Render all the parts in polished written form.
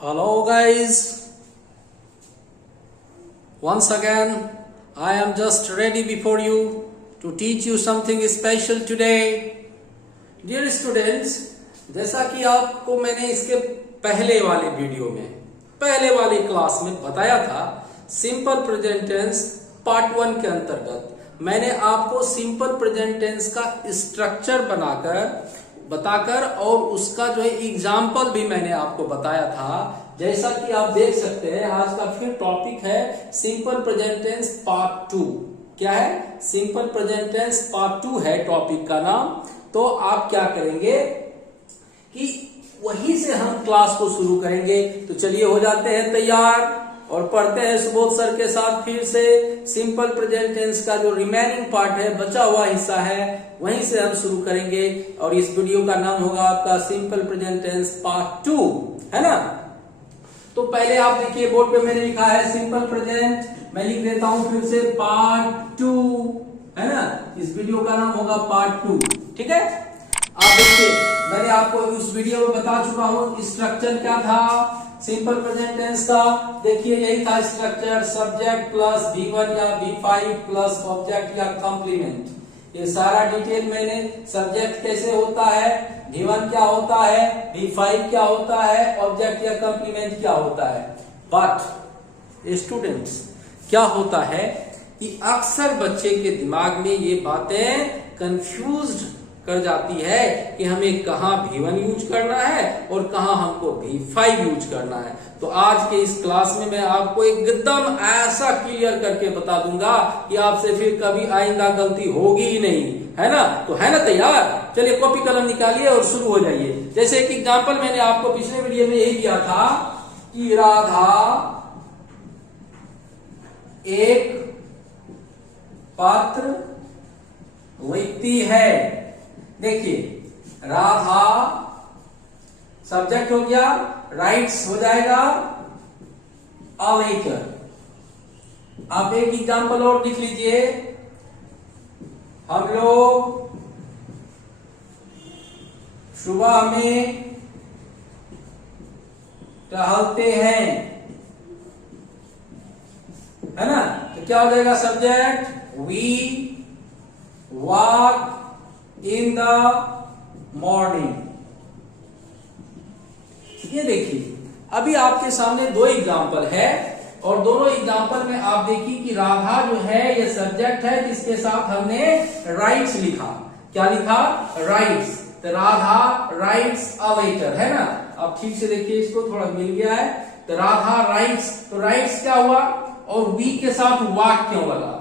Hello guys, once again I am just ready before you to teach you something special today. Dear students, जैसा कि आपको मैंने इसके पहले वाले वीडियो में पहले वाली क्लास में बताया था, सिंपल प्रेजेंट टेंस पार्ट 1 के अंतर्गत मैंने आपको सिंपल प्रेजेंट टेंस का स्ट्रक्चर बताकर और उसका जो है एग्जाम्पल भी मैंने आपको बताया था। जैसा कि आप देख सकते हैं, आज का फिर टॉपिक है सिंपल प्रेजेंट टेंस पार्ट 2। क्या है? सिंपल प्रेजेंट टेंस पार्ट 2 है टॉपिक का नाम। तो आप क्या करेंगे कि वहीं से हम क्लास को शुरू करेंगे। तो चलिए हो जाते हैं तैयार और पढ़ते हैं सुबोध सर के साथ फिर से सिंपल प्रेजेंट टेंस का जो रिमेनिंग पार्ट है, बचा हुआ हिस्सा है, वहीं से हम शुरू करेंगे। और इस वीडियो का नाम होगा आपका सिंपल प्रेजेंट टेंस पार्ट 2, है ना। तो पहले आप देखिए बोर्ड पे मैंने लिखा है सिंपल प्रेजेंट, मैं लिख देता हूं फिर से पार्ट 2, है ना। इस वीडियो का नाम होगा पार्ट 2, ठीक है। आप देखिए मैंने आपको उस वीडियो में बता चुका हूं स्ट्रक्चर क्या था सिंपल प्रेजेंट टेंस का। देखिए यही था स्ट्रक्चर, सब्जेक्ट प्लस V1 या V5 प्लस ऑब्जेक्ट या कॉम्प्लीमेंट। ये सारा डिटेल मैंने, सब्जेक्ट कैसे होता है, V1 क्या होता है, V5 क्या होता है, ऑब्जेक्ट या कॉम्प्लीमेंट क्या होता है। बट स्टूडेंट्स, क्या होता है कि अक्सर बच्चे के दिमाग में ये बातें कंफ्यूज्ड कर जाती है कि हमें कहाँ V1 यूज करना है और कहाँ हमको V5 यूज करना है। तो आज के इस क्लास में मैं आपको एकदम ऐसा क्लियर करके बता दूंगा कि आपसे फिर कभी आइंदा गलती होगी ही नहीं, है ना। तो है ना तैयार? चलिए कॉपी कलम निकालिए और शुरू हो जाइए। जैसे एक एग्जाम्पल मैंने आपको पिछले वीडियो में यही दिया था कि राधा एक पात्र लिखती है। देखिए राधा सब्जेक्ट हो गया, राइट्स हो जाएगा अ लेटर। आप एक एग्जांपल और लिख लीजिए, हम लोग सुबह में टहलते हैं, है ना। तो क्या हो जाएगा subject, we walk in the morning. ये देखिए अभी आपके सामने दो एग्जाम्पल है और दोनों एग्जाम्पल में आप देखिए कि राधा जो है ये सब्जेक्ट है जिसके साथ हमने राइट्स लिखा। क्या लिखा? राइट्स। तो राधा राइट्स अ लेटर, है ना। आप ठीक से देखिए, इसको थोड़ा मिल गया है। तो राधा राइट्स, तो राइट्स क्या हुआ और वी के साथ वाक क्यों लगा,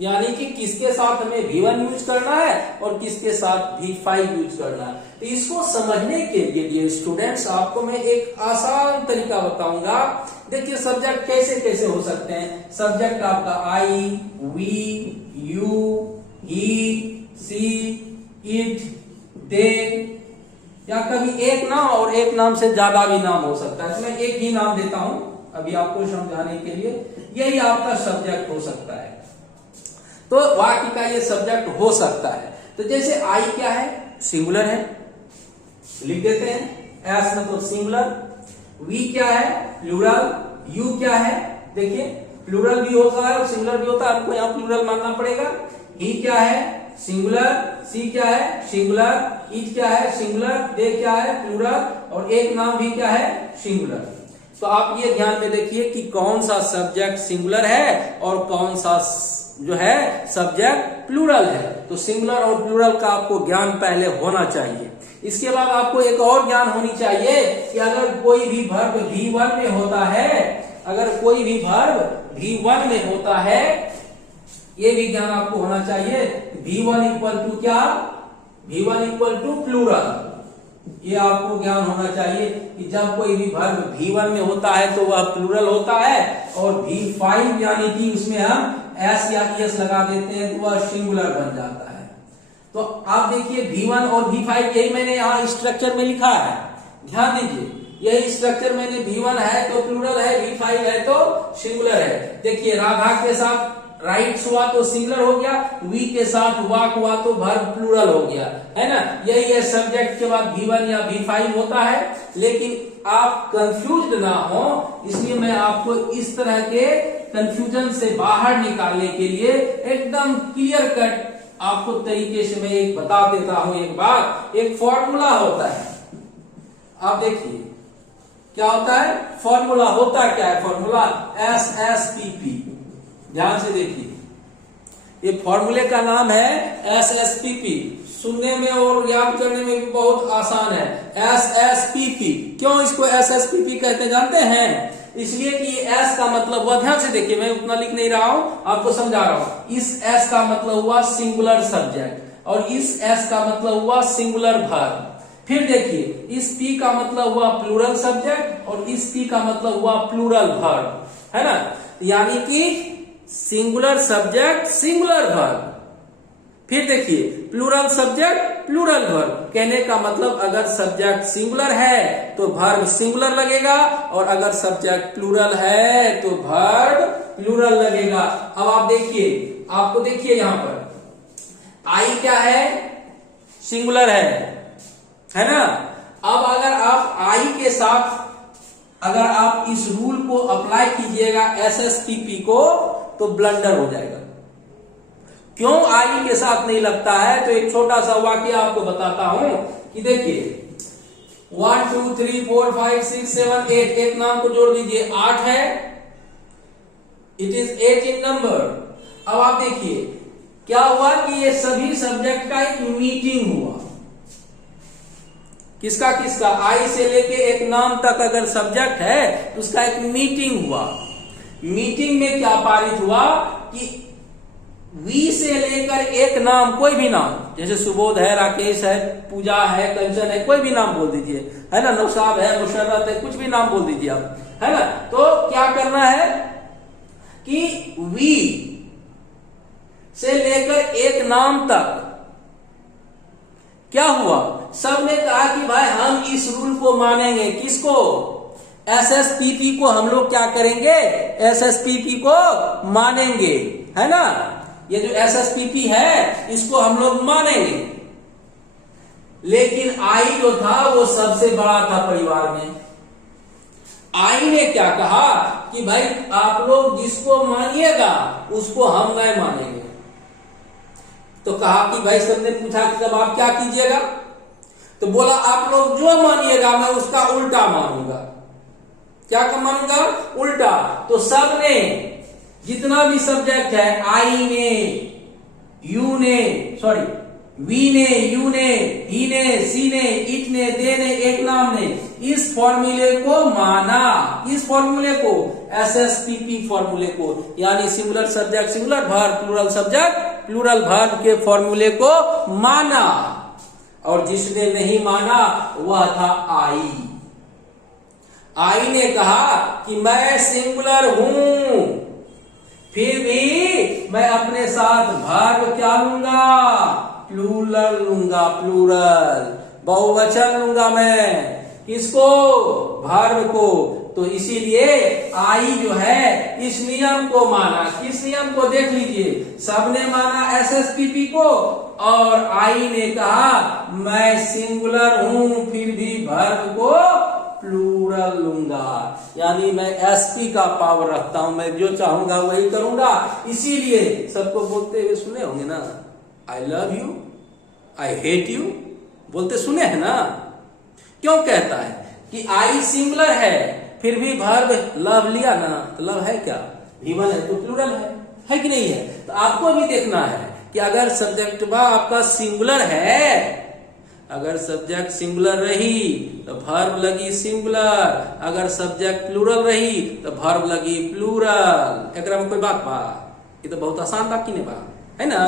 यानी कि किसके साथ हमें V1 यूज करना है और किसके साथ V5 यूज करना है। तो इसको समझने के लिए स्टूडेंट्स आपको मैं एक आसान तरीका बताऊंगा। देखिए सब्जेक्ट कैसे कैसे हो सकते हैं। सब्जेक्ट आपका I, we, you, he, she, it, they, या कभी एक नाम और एक नाम से ज्यादा भी नाम हो सकता है। तो मैं एक ही नाम देता हूं अभी आपको समझाने के लिए। यही आपका सब्जेक्ट हो सकता है। तो वाक्य का ये सब्जेक्ट हो सकता है। तो जैसे आई क्या है, सिंगुलर है, लिख देते हैं एस मतलब सिंगुलर। वी क्या है, प्लूरल। यू क्या है, देखिए प्लूरल भी होता है और सिंगुलर भी होता है, आपको यहाँ प्लूरल मानना पड़ेगा। ही क्या है, सिंगुलर। सी क्या है, सिंगुलर। इट क्या है, सिंगुलर। दे क्या है, प्लूरल। और एक नाम भी क्या है, सिंगुलर। तो आप ये ध्यान में देखिए कि कौन सा सब्जेक्ट सिंगुलर है और कौन सा जो है सब्जेक्ट प्लूरल है। तो सिंगुलर और प्लूरल का आपको ज्ञान पहले होना चाहिए। इसके बाद आपको एक और ज्ञान होनी चाहिए कि अगर कोई भी वर्ब V1 में होता है, अगर कोई भी वर्ब V1 में होता है, ये भी ज्ञान आपको होना चाहिए। V1 इक्वल टू क्या, V1 इक्वल टू प्लूरल। ये आपको ज्ञान होना चाहिए कि जब कोई भी वर्ब V1 में होता है तो वह प्लूरल होता है और V5 यानी कि उसमें हम एस या एस लगा देते हैं तो वह सिंगुलर बन जाता है। तो आप देखिए V1 और V5 यही मैंने यहाँ स्ट्रक्चर में लिखा है, ध्यान दीजिए। यही स्ट्रक्चर मैंने V1 है तो प्लूरल है, V5 है तो सिंगुलर है। देखिए राधा के साथ राइट्स हुआ तो सिंगुलर हो गया, वी के साथ वॉक हुआ तो वर्ब प्लूरल हो गया, है ना। यही है सब्जेक्ट के बाद V1 या V5 होता है। लेकिन आप कंफ्यूज ना हो, इसलिए मैं आपको इस तरह के कंफ्यूजन से बाहर निकालने के लिए एकदम क्लियर कट आपको तरीके से मैं एक बता देता हूं। एक बात, एक फॉर्मूला होता है, आप देखिए क्या होता है फॉर्मूला, होता क्या है फॉर्मूला, SSPP। ध्यान से देखिए, ये फॉर्मूले का नाम है SSPP। सुनने में और याद करने में भी बहुत आसान है, SSPP। क्यों इसको SSPP कहते जानते हैं? इसलिए कि ये S का मतलब हुआ, ध्यान से देखिए, मैं उतना लिख नहीं रहा हूं, आपको समझा रहा हूं। इस S का मतलब हुआ सिंगुलर सब्जेक्ट और इस S का मतलब हुआ सिंगुलर वर्ब। फिर देखिए, इस P का मतलब हुआ प्लूरल सब्जेक्ट और इस P का मतलब हुआ प्लूरल वर्ब, है ना। यानी कि सिंगुलर सब्जेक्ट सिंगुलर वर्ब। फिर देखिए, प्लूरल सब्जेक्ट प्लूरल वर्ब। कहने का मतलब अगर सब्जेक्ट सिंगुलर है तो वर्ब सिंगुलर लगेगा और अगर सब्जेक्ट प्लूरल है तो वर्ब प्लूरल लगेगा। अब आप देखिए, आपको देखिए यहां पर आई क्या है, सिंगुलर है ना। अब अगर आप आई के साथ अगर आप इस रूल को अप्लाई कीजिएगा SSPP को तो ब्लंडर हो जाएगा। क्यों आई के साथ नहीं लगता है? तो एक छोटा सा वाक्य आपको बताता हूं कि देखिए 1 2 3 4 5 6 7 8, एक नाम को जोड़ दीजिए, 8 है, इट इज 8 इन नंबर। अब आप देखिए क्या हुआ कि ये सभी सब्जेक्ट का एक मीटिंग हुआ। किसका किसका? आई से लेके एक नाम तक अगर सब्जेक्ट है तो उसका एक मीटिंग हुआ। मीटिंग में क्या पारित हुआ कि वी से लेकर एक नाम, कोई भी नाम, जैसे सुबोध है, राकेश है, पूजा है, कंचन है, कोई भी नाम बोल दीजिए, है ना, नौशाद है, मुशर्रत है, कुछ भी नाम बोल दीजिए आप, है ना। तो क्या करना है कि वी से लेकर एक नाम तक क्या हुआ, सबने कहा कि भाई हम इस रूल को मानेंगे। किसको? SSPP को हम लोग क्या करेंगे? SSPP को मानेंगे, है ना। ये जो SSPP है इसको हम लोग मानेंगे। लेकिन आई जो था वो सबसे बड़ा था परिवार में। आई ने क्या कहा कि भाई आप लोग जिसको मानिएगा उसको हम नहीं मानेंगे। तो कहा कि भाई सबने पूछा कि तब आप क्या कीजिएगा? तो बोला आप लोग जो मानिएगा मैं उसका उल्टा मानूंगा। क्या का मानूंगा? उल्टा। तो सबने, जितना भी सब्जेक्ट है, आई ने, यू ने, सॉरी वी ने, यू ने, ही ने, सी ने, इट ने, दे ने, एक नाम ने, इस फॉर्मूले को माना। इस फॉर्मूले को, SSPP फॉर्मूले को, यानी singular subject singular verb, plural subject plural verb के फॉर्मूले को माना। और जिसने नहीं माना वह था आई। आई ने कहा कि मैं सिंगुलर हूं, फिर भी मैं अपने साथ वर्ब क्या लूंगा? प्लूरल लूंगा, प्लूरल, बहुवचन लूंगा मैं। किसको? वर्ब को। तो इसीलिए आई जो है इस नियम को माना। किस नियम को? देख लीजिए, सबने माना SSPP को और आई ने कहा मैं सिंगुलर हूं फिर भी वर्ब को प्लूरल लूंगा, यानी मैं SP का पावर रखता हूं, मैं जो चाहूंगा वही करूंगा। इसीलिए सबको बोलते हुए सुने होंगे ना, I love you, I hate you, बोलते सुने हैं ना। क्यों कहता है कि आई सिंगुलर है फिर भी वर्ब लव लिया ना, तो लव है क्या? V1 है तो प्लूरल है कि नहीं है? तो आपको भी देखना है कि अगर सब्जेक्ट आपका सिंगुलर है, अगर सब्जेक्ट सिंगुलर रही तो वर्ब लगी सिंगुलर, अगर सब्जेक्ट प्लूरल रही तो वर्ब लगी प्लूरल। एकरा में कोई बात बा? ये तो बहुत आसान बात की नहीं बा, है ना।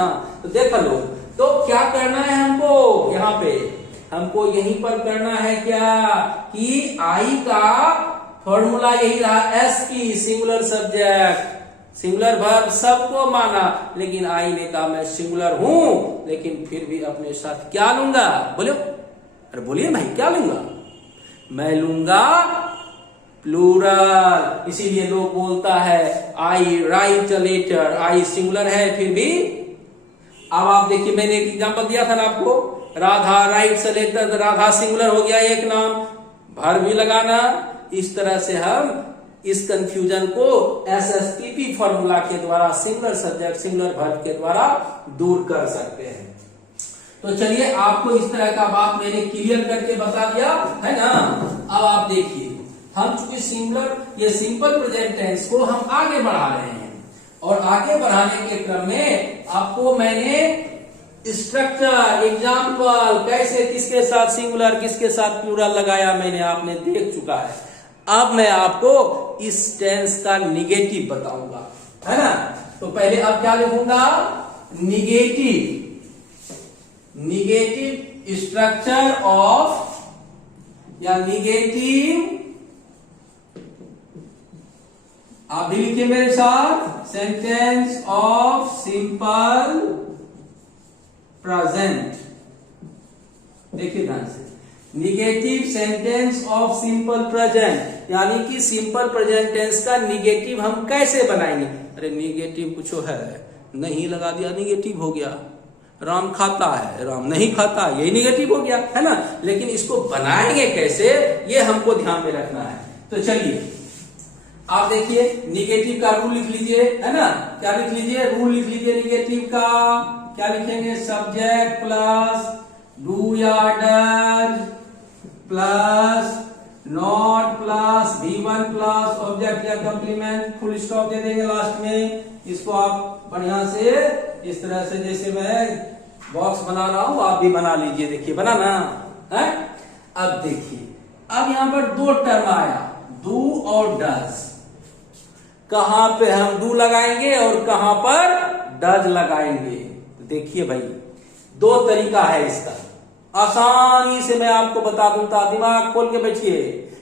तो देख लो, तो क्या करना है हमको? यहाँ पे हमको यहीं पर करना है क्या कि आई का फॉर्मूला यही रहा, SP singular subject singular verb सबको माना, लेकिन आई ने कहा मैं सिंगुलर हूं लेकिन फिर भी अपने साथ क्या लूंगा? बोलो, अरे बोलिए भाई, क्या लूंगा? मैं लूंगा प्लूरल। इसीलिए लोग बोलता है I write a letter, I singular है फिर भी। अब आप देखिए मैंने एक एग्जांपल दिया था ना आपको, Radha writes a letter, Radha singular हो गया एक नाम, भर भी लगाना। इस तरह से हम इस कंफ्यूजन को एसएसटीपी फॉर्मूला के द्वारा, सिंगुलर सब्जेक्ट सिंगुलर वर्ब के द्वारा दूर कर सकते हैं। तो चलिए आपको इस तरह का बात मैंने क्लियर करके बता दिया है ना। अब आप देखिए हम चूंकि सिंगुलर ये सिंपल प्रेजेंट टेंस को हम आगे बढ़ा रहे हैं, और आगे बढ़ाने के क्रम में आपको मैंने स्ट्रक्चर एग्जाम्पल कैसे किसके साथ सिंगुलर किसके साथ प्लूरल लगाया मैंने आपने देख चुका है। अब मैं आपको इस टेंस का निगेटिव बताऊंगा, है ना। तो पहले अब क्या लिखूंगा, निगेटिव स्ट्रक्चर ऑफ या निगेटिव, आप भी लिखिए मेरे साथ, सेंटेंस ऑफ सिंपल प्रेजेंट। देखिए ध्यान से, negative sentence of simple present, यानी कि सिंपल प्रेजेंट टेंस का निगेटिव हम कैसे बनाएंगे। अरे निगेटिव कुछ है, नहीं लगा दिया निगेटिव हो गया। राम खाता है, राम नहीं खाता, यही निगेटिव हो गया, है ना। लेकिन इसको बनाएंगे कैसे, ये हमको ध्यान में रखना है। तो चलिए आप देखिए निगेटिव का रूल लिख लीजिए, है ना। क्या लिख लीजिए, रूल लिख लीजिए निगेटिव का। क्या लिखेंगे, सब्जेक्ट प्लस डू या does plus not plus V1 plus object या कॉम्प्लीमेंट, फुल स्टॉप दे देंगे लास्ट में। इसको आप बढ़िया से इस तरह से, जैसे मैं बॉक्स बना रहा हूं आप भी बना लीजिए। देखिए बनाना है। अब देखिए अब यहां पर दो टर्म आया, डू और डज। कहां पे हम डू लगाएंगे और कहां पर डज लगाएंगे। तो देखिए भाई दो तरीका है इसका, आसानी से मैं आपको बता दूंगा। दिमाग खोल के बैठिए,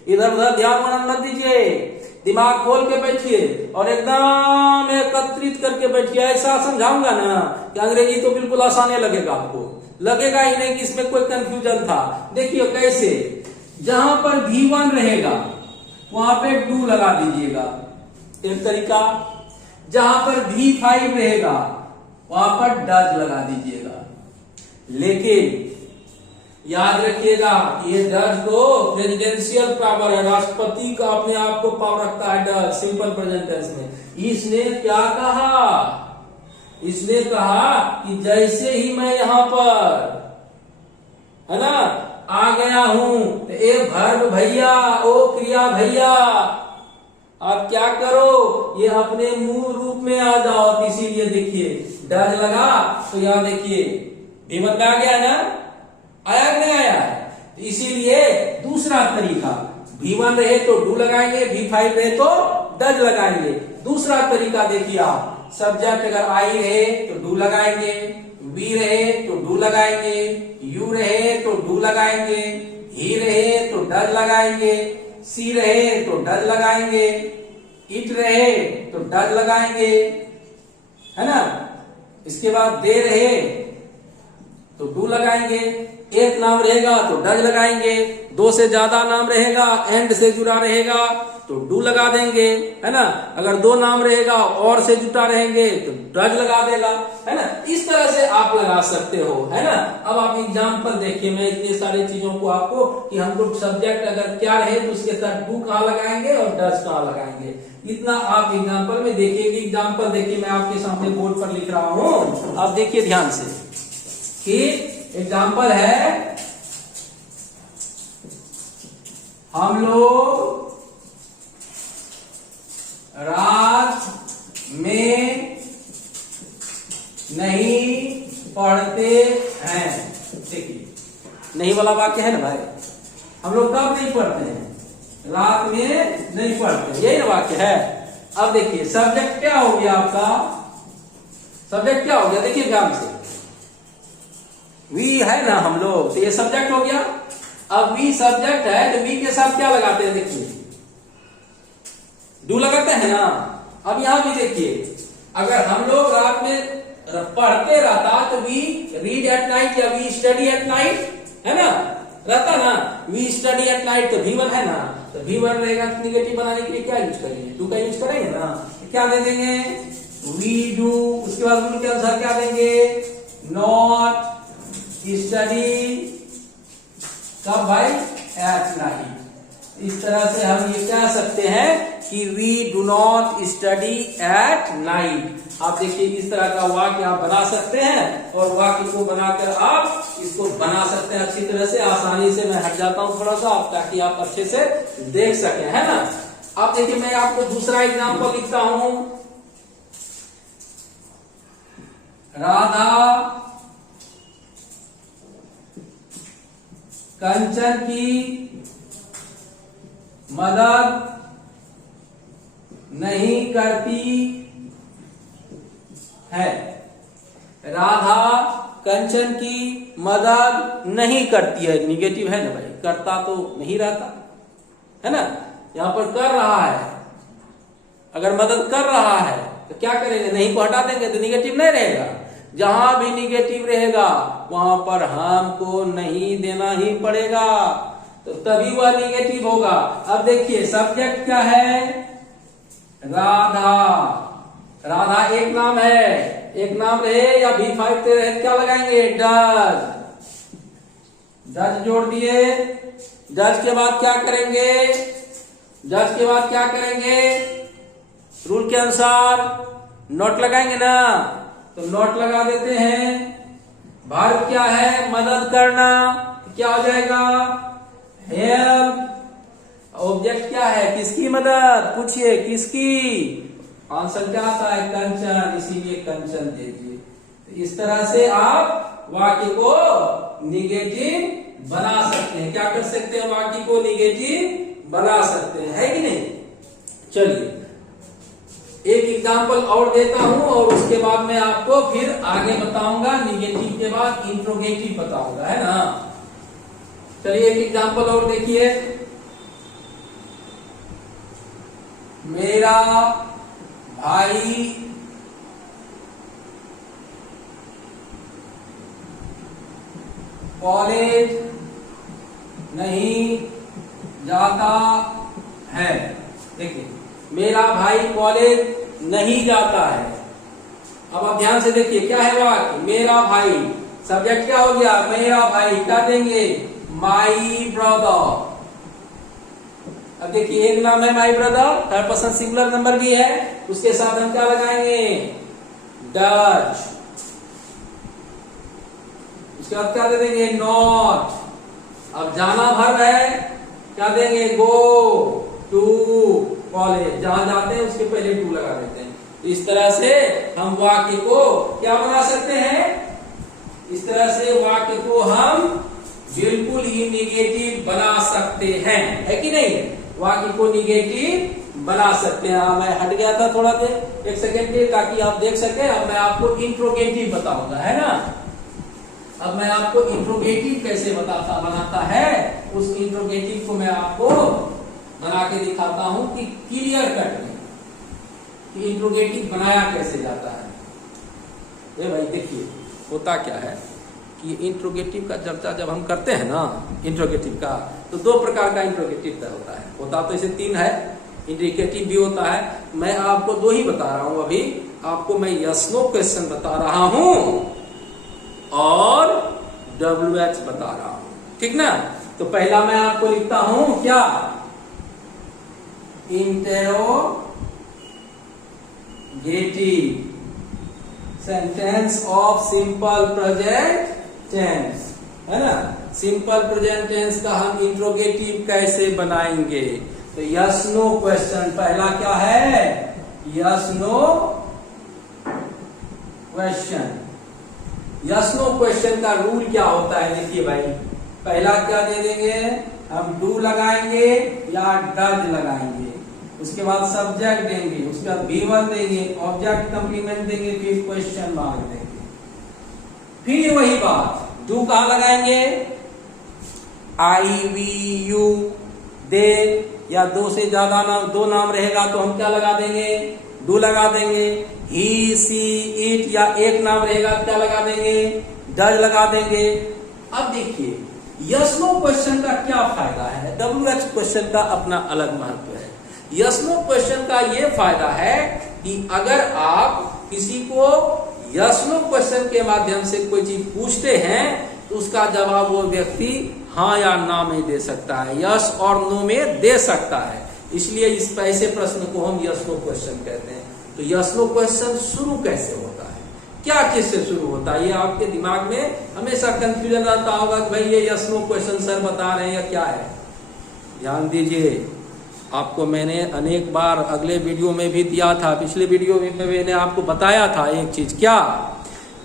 इधर उधर ध्यान मत दीजिए, दिमाग खोल के बैठिए और एकदम एकत्रित करके बैठिए। ऐसा समझाऊंगा ना कि अंग्रेजी तो बिल्कुल आसान लगेगा, आपको लगेगा ही नहीं कि इसमें कोई कंफ्यूजन था। देखिए कैसे, जहां पर V1 रहेगा वहां पे डू लगा दीजिएगा, एक तरीका। जहां पर V5 रहेगा वहां पर डज लगा दीजिएगा। लेकिन याद रखिएगा ये डज तो प्रेसिडेंशियल पावर है, राष्ट्रपति का अपने आप को पावर रखता है डज सिंपल प्रेजेंट टेंस में। इसने क्या कहा, इसने कहा कि जैसे ही मैं यहां पर, है ना, आ गया हूं तो ए वर्ब भैया, ओ क्रिया भैया, आप क्या करो, ये अपने मूल रूप में आ जाओ। इसीलिए देखिए डज लगा तो यहां देखिए V1 में आ गया ना, आया नहीं आया है। तो इसीलिए दूसरा तरीका, V1 रहे तो डू लगाएंगे, V5 रहे तो डज लगाएंगे। दूसरा तरीका देखिए आप, सब्जेक्ट अगर आई रहे तो डू लगाएंगे, V रहे तो डू लगाएंगे, U रहे तो डू लगाएंगे, ही रहे तो डज लगाएंगे, C रहे तो डज लगाएंगे, इट रहे तो डज लगाएंगे, है ना। इसके बाद दे रहे तो डू लगाएंगे, एक नाम रहेगा तो डज लगाएंगे, दो से ज्यादा नाम रहेगा, एंड से जुड़ा रहेगा तो डू लगा देंगे, है ना। अगर दो नाम रहेगा और से जुटा रहेंगे तो डज लगा देगा, है ना। इस तरह से आप लगा सकते हो, है ना। अब आप एग्जाम्पल देखिए, मैं इतने सारी चीजों को आपको कि हम लोग सब्जेक्ट अगर क्या रहे तो उसके साथ डू कहाँ लगाएंगे और डज कहाँ लगाएंगे, इतना आप एग्जाम्पल में देखिए। एग्जाम्पल देखिए मैं आपके सामने बोर्ड पर लिख रहा हूं, आप देखिए ध्यान से कि एग्जाम्पल है, हम लोग रात में नहीं पढ़ते हैं। देखिए नहीं वाला वाक्य है ना भाई, हम लोग कब नहीं पढ़ते हैं, रात में नहीं पढ़ते, यही ना वाक्य है। अब देखिए सब्जेक्ट क्या हो गया आपका, सब्जेक्ट क्या हो गया, देखिए ध्यान से, वी है ना हम लोग, तो ये सब्जेक्ट हो गया। अब वी सब्जेक्ट है तो वी के साथ क्या लगाते हैं, देखिए डू लगाते हैं ना। अब यहां भी देखिए, अगर हम लोग रात में पढ़ते रहता तो वी रीड एट नाइट या वी स्टडी एट नाइट, है ना। रहता ना। वी स्टडी एट नाइट तो V1 है ना, तो V1 रहेगा। निगेटिव बनाने के लिए क्या यूज करेंगे, डू का यूज करेंगे ना। क्या दे देंगे, वी डू। उसके बाद रूल के अनुसार क्या देंगे, नॉट स्टडी कब भाई, एट नाइट। इस तरह से हम ये कह सकते हैं कि we do not study at night. आप देखिए इस तरह का वाक्य आप बना सकते हैं, और वाक्य को बनाकर आप इसको बना सकते हैं अच्छी तरह से, आसानी से। मैं हट जाता हूं थोड़ा सा ताकि आप अच्छे से देख सकें, है ना। आप देखिए मैं आपको दूसरा एग्जाम्पल लिखता हूं। राधा कंचन की मदद नहीं करती है। राधा कंचन की मदद नहीं करती है, निगेटिव है ना भाई, करता तो नहीं रहता है ना। यहां पर कर रहा है, अगर मदद कर रहा है तो क्या करेंगे, नहीं को हटा देंगे तो निगेटिव नहीं रहेगा। जहां भी निगेटिव रहेगा वहां पर हमको नहीं देना ही पड़ेगा, तो तभी वह निगेटिव होगा। अब देखिए सब्जेक्ट क्या है, राधा। राधा एक नाम है, एक नाम रहे या V5 से रहे, क्या लगाएंगे, डज। डज जोड़ दिए। डज के बाद क्या करेंगे, डज के बाद क्या करेंगे, रूल के अनुसार नॉट लगाएंगे ना, तो नॉट लगा देते हैं। वर्ब क्या है, मदद करना, क्या हो जाएगा, हेल्प। ऑब्जेक्ट क्या है, किसकी मदद, पूछिए किसकी, आंसर क्या आता है, कंचन, इसीलिए कंचन दे दिए। तो इस तरह से आप वाक्य को निगेटिव बना सकते हैं। क्या कर सकते हैं, वाक्य को निगेटिव बना सकते हैं, है कि नहीं। चलिए एक एग्जाम्पल और देता हूं, और उसके बाद मैं आपको फिर आगे बताऊंगा। निगेटिव के बाद इंट्रोगेटिव बताऊंगा, है ना। चलिए एक एग्जाम्पल और देखिए। मेरा भाई कॉलेज नहीं जाता है। देखिए मेरा भाई कॉलेज नहीं जाता है। अब आप ध्यान से देखिए क्या है वाक्य, मेरा भाई, सब्जेक्ट क्या हो गया, मेरा भाई। क्या देंगे, माई ब्रदर। अब देखिए एक नाम है my brother, third person singular number भी है, उसके साथ हम क्या लगाएंगे, डज। उसके बाद क्या दे देंगे, नॉट। अब जाना भर है, क्या देंगे, गो टू कॉलेज। जहां जाते हैं उसके पहले टू लगा देते हैं। इस तरह से हम वाक्य को क्या बना सकते हैं, इस तरह से वाक्य को हम बिल्कुल ही निगेटिव बना सकते हैं, है कि नहीं। वाक्य को निगेटिव बना सकते हैं। मैं हट गया था थोड़ा देर, एक सेकेंड के, ताकि आप देख सके। अब मैं आपको इंट्रोगेटिव बताऊंगा, है ना। अब मैं आपको इंट्रोगेटिव कैसे बनाता है, उस इंट्रोगेटिव को मैं आपको बना के दिखाता हूं कि क्लियर कट में कि इंट्रोगेटिव बनाया कैसे जाता है। ये भाई देखिए होता क्या है कि इंट्रोगेटिव का चर्चा जब हम करते हैं ना, इंट्रोगेटिव का, तो दो प्रकार का इंट्रोगेटिव होता तो इसे तीन है। इंडिकेटिव भी होता है, मैं आपको दो ही बता रहा हूं अभी। आपको मैं यस नो क्वेश्चन बता रहा हूं और WH बता रहा हूं, ठीक ना। तो पहला मैं आपको लिखता हूं क्या, interrogative sentence of simple present tense, है ना। सिंपल प्रेजेंट टेंस का हम इंट्रोगेटिव कैसे बनाएंगे, तो यस नो क्वेश्चन पहला क्या है, yes no question. Yes no question का रूल क्या होता है, देखिए भाई, पहला क्या दे देंगे हम, डू लगाएंगे या डज लगाएंगे। उसके बाद सब्जेक्ट देंगे, उसके बाद V1 देंगे, ऑब्जेक्ट कंप्लीमेंट देंगे, फिर क्वेश्चन मार्क देंगे। फिर वही बात, डू कहां लगाएंगे, आई वी यू दे, या दो से ज्यादा नाम, दो नाम रहेगा तो हम क्या लगा देंगे, डू लगा देंगे। ही सी इट, या एक नाम रहेगा क्या लगा देंगे, डज लगा देंगे। अब देखिए यस नो क्वेश्चन का क्या फायदा है? WH क्वेश्चन का अपना अलग महत्व है। यस नो क्वेश्चन का ये फायदा है कि अगर आप किसी को यस नो क्वेश्चन के माध्यम से कोई चीज पूछते हैं तो उसका जवाब वो व्यक्ति हाँ या ना में दे सकता है, यस और नो में दे सकता है। इसलिए इस ऐसे प्रश्न को हम यस नो क्वेश्चन कहते हैं। तो यस नो क्वेश्चन शुरू कैसे होता है, क्या चीज से शुरू होता है, ये आपके दिमाग में हमेशा कंफ्यूजन रहता होगा कि भाई ये यस नो क्वेश्चन सर बता रहे हैं या क्या है। ध्यान दीजिए, आपको मैंने अनेक बार अगले वीडियो में भी दिया था, पिछले वीडियो में मैंने आपको बताया था एक चीज, क्या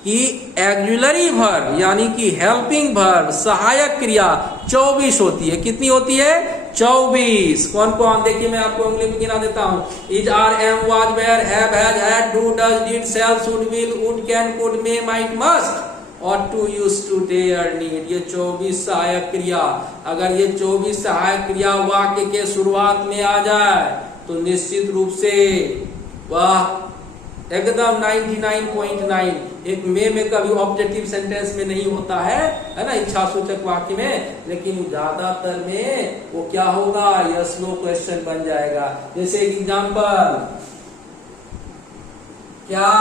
कि ऑक्सिलरी वर्ब यानी कि हेल्पिंग वर्ब सहायक क्रिया 24 होती है। कितनी होती है? 24। कौन कौन? देखिए मैं आपको उंगली में गिना देता हूं। Is, are, am, was, were, have, has, had, do, does, did, shall, should, will, would, can, could, may, might, must ought to, used to, dare, need, ये 24 सहायक क्रिया। अगर ये 24 सहायक क्रिया वाक्य के शुरुआत में आ जाए तो निश्चित रूप से वह एकदम 99.9 एक में कभी ऑब्जेक्टिव सेंटेंस में नहीं होता है ना, इच्छा सूचक वाक्य में, लेकिन ज्यादातर में वो क्या होगा? यस नो क्वेश्चन बन जाएगा। जैसे एग्जांपल, क्या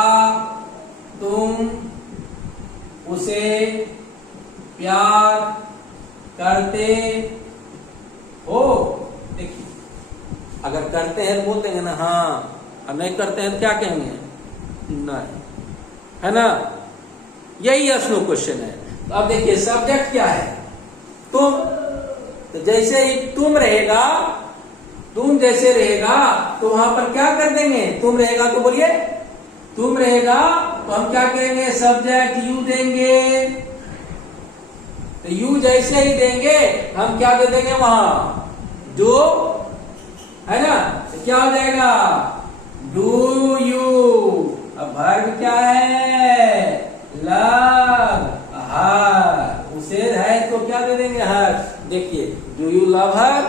तुम उसे प्यार करते हो? देखिए, अगर करते हैं तो बोल देंगे ना हाँ, और नहीं करते हैं तो क्या कहेंगे? नहीं, है ना। यही यस नो क्वेश्चन है। तो अब देखिए सब्जेक्ट क्या है? तुम। तो जैसे ही तुम रहेगा, तुम जैसे रहेगा तो वहां पर क्या कर देंगे? तुम रहेगा तो बोलिए, तुम रहेगा तो हम क्या करेंगे? सब्जेक्ट यू देंगे। तो यू जैसे ही देंगे हम क्या दे देंगे वहां? डू, है ना। तो क्या हो जाएगा? Do you. अब वर्ब क्या है? लव हर। उसे है तो क्या दे देंगे? हर। देखिए, डू यू लव हर?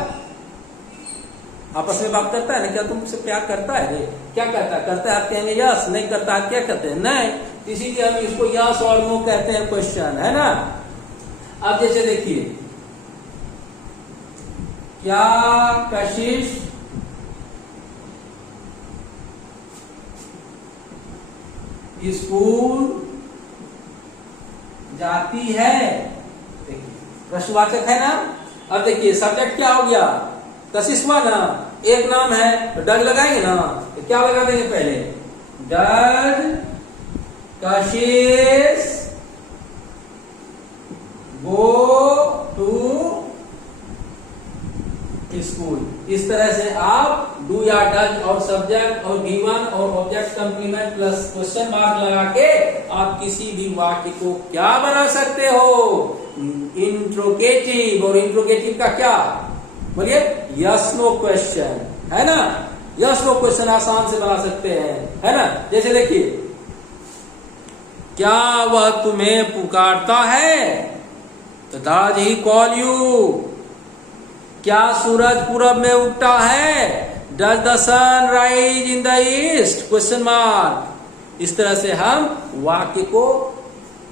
आपस में बात करता है ना, क्या तुमसे प्यार करता है? क्या करता है? करता है आप कहेंगे यस, नहीं करता है क्या कहते हैं? नहीं। इसीलिए हम इसको यस और नो कहते हैं क्वेश्चन, है ना। अब जैसे देखिए, क्या कशिश स्कूल जाती है? देखिए प्रश्नवाचक है ना। अब देखिए सब्जेक्ट क्या हो गया? कशिश हुआ ना, एक नाम है तो डज लगाएंगे ना। तो क्या लगा देंगे पहले? Does Kashish go to school. इस तरह से आप डू या डज और सब्जेक्ट और गिवन और object complement plus question mark लगा के आप किसी भी वाक्य को क्या बना सकते हो? इंट्रोगेटिव। और इंट्रोगेटिव का क्या? बोलिए, यस नो क्वेश्चन, है ना। यस नो क्वेश्चन आसान से बना सकते हैं, है ना। जैसे देखिए, क्या वह तुम्हें पुकारता है? तो डज ही कॉल यू? क्या सूरज पूरब में उगता है? Does the sun rise in the east? Question mark. इस तरह से हम वाक्य को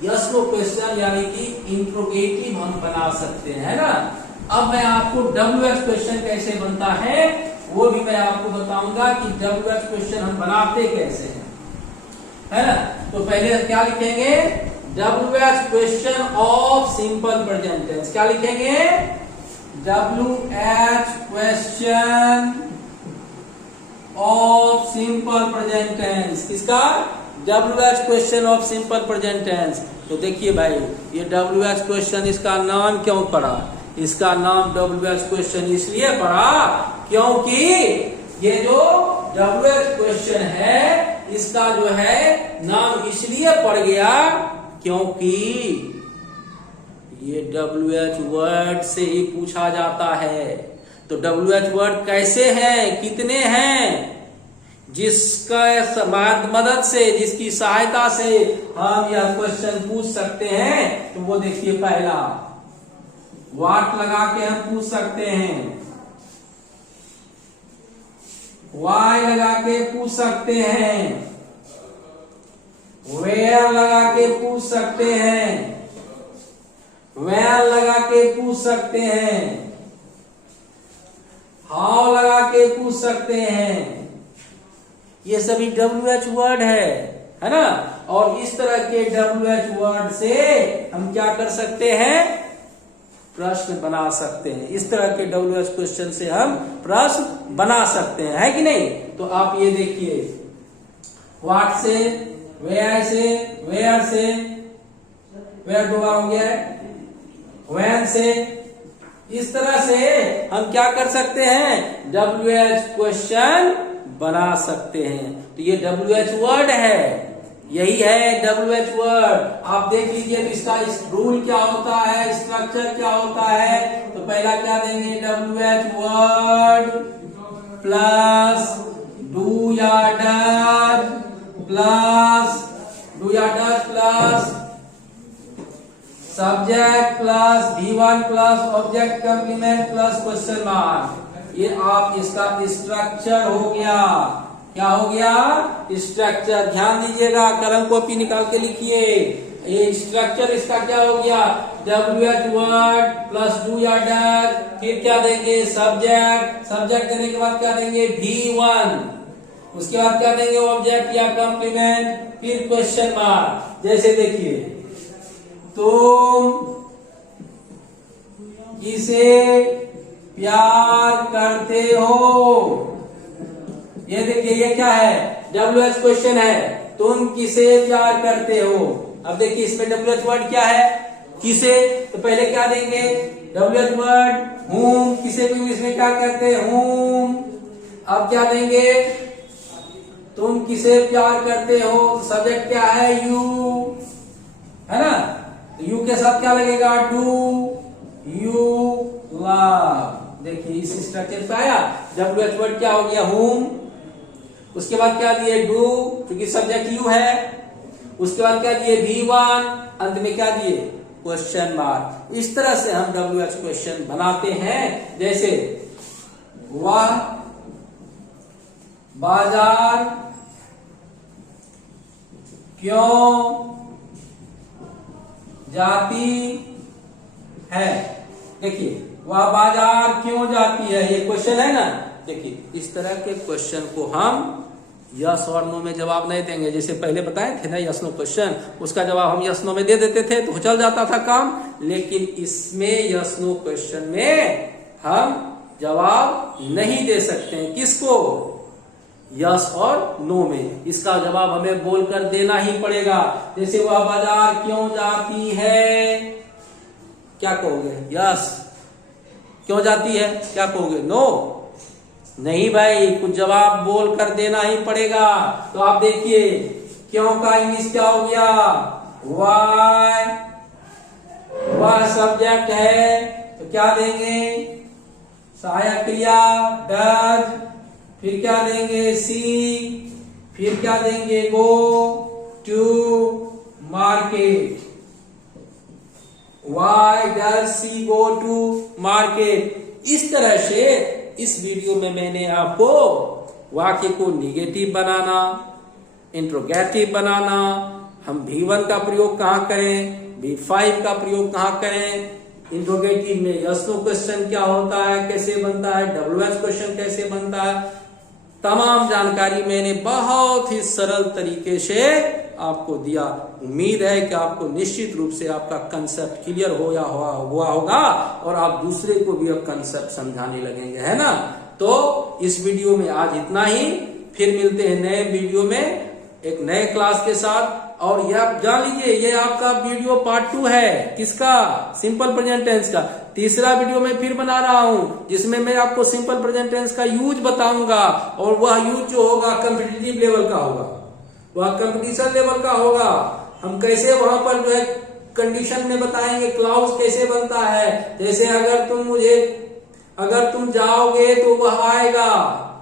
यस नो क्वेश्चन यानी कि इंट्रोगेटिव हम बना सकते हैं, है ना। अब मैं आपको WH क्वेश्चन कैसे बनता है वो भी मैं आपको बताऊंगा कि WH क्वेश्चन हम बनाते कैसे हैं, है ना। तो पहले क्या लिखेंगे? WH question of simple present tense. क्या लिखेंगे? WH question of simple present tense. किसका? WH question of simple present tense. तो देखिए भाई, ये WH क्वेश्चन इसका नाम क्यों पड़ा? इसका नाम WH क्वेश्चन इसलिए पड़ा क्योंकि ये जो WH क्वेश्चन है इसका जो है नाम इसलिए पड़ गया क्योंकि ये WH वर्ड से ही पूछा जाता है। तो WH वर्ड कैसे हैं, कितने हैं, जिसका मदद से, जिसकी सहायता से हम यह क्वेश्चन पूछ सकते हैं, तो वो देखिए, पहला व्हाट लगा के हम पूछ सकते हैं, वाई लगा के पूछ सकते हैं, वेयर लगा के पूछ सकते हैं, व्हेन लगा के पूछ सकते हैं, हाउ लगा के पूछ सकते हैं। ये सभी WH वर्ड है ना। और इस तरह के WH वर्ड से हम क्या कर सकते हैं, प्रश्न बना सकते हैं। इस तरह के WH क्वेश्चन से हम प्रश्न बना सकते हैं, है कि नहीं। तो आप ये देखिए, व्हाट से, वेयर से, वेयर से, वेयर दो बार हो गया है, व्हेन से, इस तरह से हम क्या कर सकते हैं, WH क्वेश्चन बना सकते हैं। तो ये WH वर्ड है, यही है WH वर्ड। आप देख लीजिए इसका रूल क्या होता है, स्ट्रक्चर क्या होता है। तो पहला क्या देंगे, WH वर्ड प्लस डू या डज प्लस डू या does plus subject plus V1 plus object complement plus question mark. ये आप इसका स्ट्रक्चर हो गया। क्या हो गया, स्ट्रक्चर। ध्यान दीजिएगा, कलम कॉपी निकाल के लिखिए। ये स्ट्रक्चर इसका क्या हो गया, WH वर्ड प्लस डू या डज, फिर क्या देंगे, सब्जेक्ट। सब्जेक्ट देने के बाद क्या देंगे, V1। उसके बाद क्या देंगे, ऑब्जेक्ट या कॉम्प्लीमेंट, फिर क्वेश्चन मार्क। जैसे देखिए, तुम किसे प्यार करते हो। ये देखिए, ये क्या है, WH क्वेश्चन है, तुम किसे प्यार करते हो। अब देखिए इसमें WH वर्ड क्या है, किसे। तो पहले क्या देंगे, WH वर्ड whom, किसे भी इंग्लिश में क्या कहते हैं, whom। अब क्या देंगे, तुम किसे प्यार करते हो। सब्जेक्ट क्या है, you, है ना। तो you के साथ क्या लगेगा, do you love। देखिए इस स्ट्रक्चर पे आया। WH वर्ड क्या हो गया, whom। उसके बाद क्या दिए, डू, क्योंकि सब्जेक्ट यू है। उसके बाद क्या दिए, V1। अंत में क्या दिए, क्वेश्चन मार्क। इस तरह से हम WH क्वेश्चन बनाते हैं। जैसे वह बाजार क्यों जाती है। देखिए, वह बाजार क्यों जाती है, ये क्वेश्चन है ना। देखिए इस तरह के क्वेश्चन को हम यस और नो में जवाब नहीं देंगे। जैसे पहले बताए थे ना, यस नो क्वेश्चन, उसका जवाब हम यस नो में दे देते थे तो चल जाता था काम। लेकिन इसमें यस नो क्वेश्चन में हम जवाब नहीं दे सकते हैं। किसको, यस और नो में। इसका जवाब हमें बोलकर देना ही पड़ेगा। जैसे वह बाजार क्यों जाती है, क्या कहोगे, यस। क्यों जाती है, क्या कहोगे, नो। नहीं भाई, कुछ जवाब बोल कर देना ही पड़ेगा। तो आप देखिए, क्यों का इंग्लिश क्या हो गया, वाई। वह सब्जेक्ट है तो क्या देंगे, सहायक क्रिया डज, फिर क्या देंगे, सी, फिर क्या देंगे, go to market. Why does she go to market. इस तरह से इस वीडियो में मैंने आपको वाक्य को निगेटिव बनाना, इंट्रोगेटिव बनाना, हम V1 का प्रयोग कहां करें, V5 का प्रयोग कहां करें, इंट्रोगेटिव में यस नो क्वेश्चन क्या होता है, कैसे बनता है, WH क्वेश्चन कैसे बनता है, तमाम जानकारी मैंने बहुत ही सरल तरीके से आपको दिया। उम्मीद है कि आपको निश्चित रूप से आपका कंसेप्ट क्लियर हुआ होगा और आप दूसरे को भी अब कंसेप्ट समझाने लगेंगे, है ना। तो इस वीडियो में आज इतना ही, फिर मिलते हैं नए वीडियो में एक नए क्लास के साथ। और ये आप जान लीजिए, ये आपका वीडियो पार्ट 2 है। किसका, सिंपल प्रेजेंट टेंस का। तीसरा वीडियो में फिर बना रहा हूं जिसमें मैं आपको सिंपल प्रेजेंट टेंस का यूज बताऊंगा। और वह यूज जो होगा कॉम्पिटिटिव लेवल का होगा, वह कंपटीशन लेवल का होगा। हम कैसे वहां पर जो है कंडीशन में बताएंगे, क्लाउज कैसे बनता है। जैसे अगर तुम जाओगे तो वह आएगा,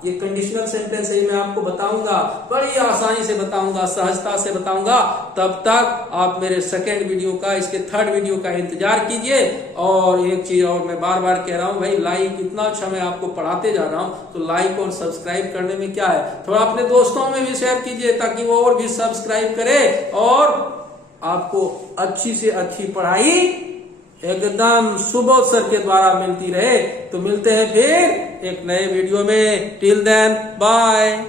ये कंडीशनल सेंटेंस है, मैं आपको बताऊंगा, बड़ी आसानी से बताऊंगा, सहजता से बताऊंगा। तब तक आप मेरे सेकेंड वीडियो का, इसके थर्ड वीडियो का इंतजार कीजिए। और एक चीज और मैं बार बार कह रहा हूं भाई, लाइक इतना अच्छा मैं आपको पढ़ाते जा रहा हूं, तो लाइक और सब्सक्राइब करने में क्या है, थोड़ा अपने दोस्तों में भी शेयर कीजिए ताकि वो और भी सब्सक्राइब करे और आपको अच्छी से अच्छी पढ़ाई एकदम सुबोध सर के द्वारा मिलती रहे। तो मिलते हैं फिर एक नए वीडियो में। Till then bye.